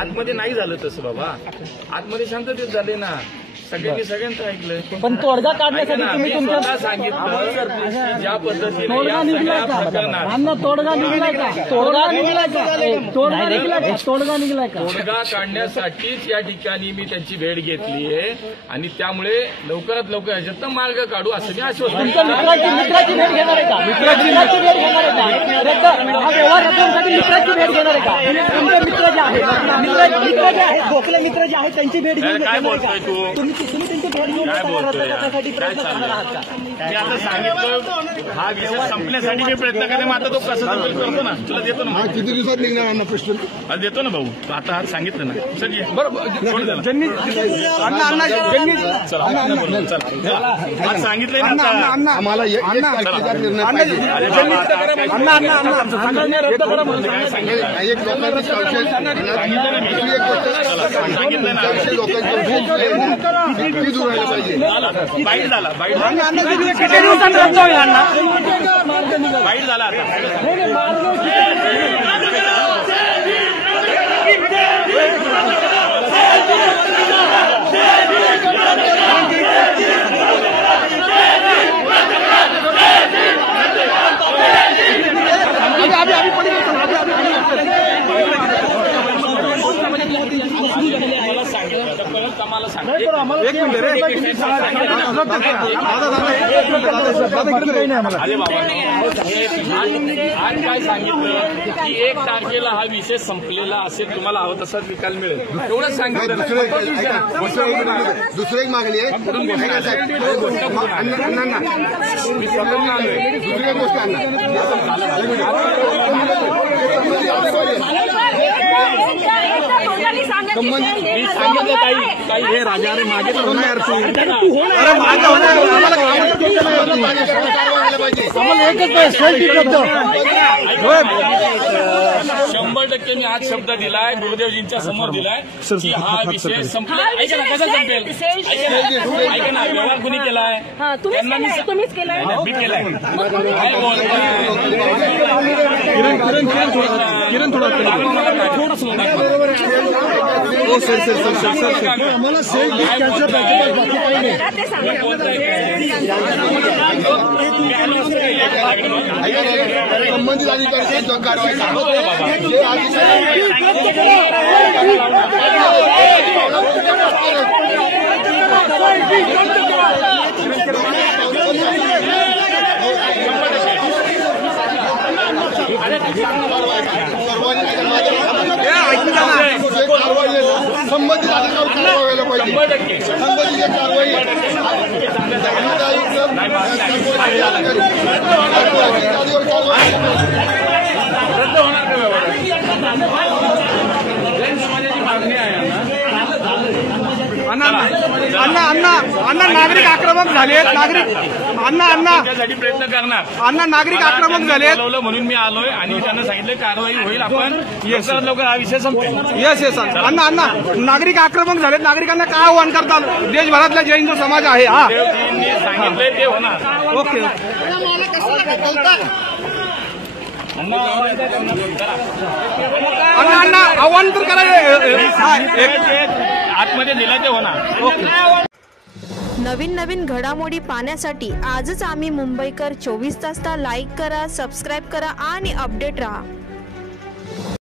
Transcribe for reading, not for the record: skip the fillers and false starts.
आतमध्ये नाही झालं तसं बाबा, आतमध्ये शांततेत झाले ना, सगळ्यांनी सगळ्यांचं ऐकलं. पण तोडगा काढण्यासाठी तुम्ही तुमच्या सांगितलं ज्या पद्धतीने तोडगा निघलाय का? तोडगा निघलाय का? तोडगा निघलाय का? तोडगा निघलाय का? तोडगा निघलाय का? तोडगा काढण्यासाठीच या ठिकाणी मी त्यांची भेट घेतली आहे आणि त्यामुळे लवकरात लवकर ह्याच्यात मार्ग काढू असं मी आश्वासन. तुमच्या मित्राची भेट घेणार आहे का? मित्राची भेट घेणार आहे का? हा व्यवहार रचण्यासाठी मित्राची भेट घेणार आहे का? तुमचे मित्र जे आहेत गोखले मित्र जे आहेत त्यांची भेट घेऊन काय बोलतोय तू? तुम्ही त्यांची भेट घेऊन करण्यासाठी प्रयत्न करणार आहात का? मी आता सांगितलं हा विषय संपण्यासाठी मी प्रयत्न करते, मग आता तो कसा करतो ना, तुला देतो ना. किती दिवसात निघणार अण्णा पिस्टल? देतो ना भाऊ, आता हा सांगितलं ना सर. बरोबर आज सांगितलंय ना आम्हाला बाईट झाला, बाईट झाला आता. अरे बाबा आज काय सांगितलं की 1 तारखेला हा विषय संपलेला असेल, तुम्हाला हवं तसाच निकाल मिळेल, एवढंच सांगितलं. दुसरं एक मागणी आहे, दुसरी एक गोष्ट मी सांगितलं काही हे राजा अरे मागे यार तू शंभर टक्के मी आज शब्द दिलाय, गुरुदेवजींच्या समोर दिलाय की हा विषय संपला. ऐका ना, कसा संपेल? ऐका ना, व्यवहार कुणी केलाय? तुम्हीच केलाय. मी केलाय. किरण थोडा हो sir sir sir sir sir आम्हाला संबंधित अधिकारी कारवाई संबंधित अधिकारी कारवाई पाहिजे. संबंधित कारवाई रद्द होणार का व्यवहार? समाजाची मागणी आहे अण्णा नागरिक आक्रमक झाले. त्यासाठी प्रयत्न करणार. नागरिक आक्रमक झाले म्हणून मी आलोय आणि त्यांना सांगितलं कारवाई होईल, आपण लवकर हा विषय संपेल. येस अण्णा नागरिक आक्रमक झालेत. नागरिकांना काय आव्हान करतात? देशभरातला जैन जो समाज आहे हा सांगितलंय ते होणार. ओके अण्णा आव्हान तर करायचं आतमध्ये दिलं ते होणार. नवीन घडामोडी पाहण्यासाठी आजच आम्ही मुंबईकर 24 तासला लाईक करा, सबस्क्राईब करा आणि अपडेट रहा.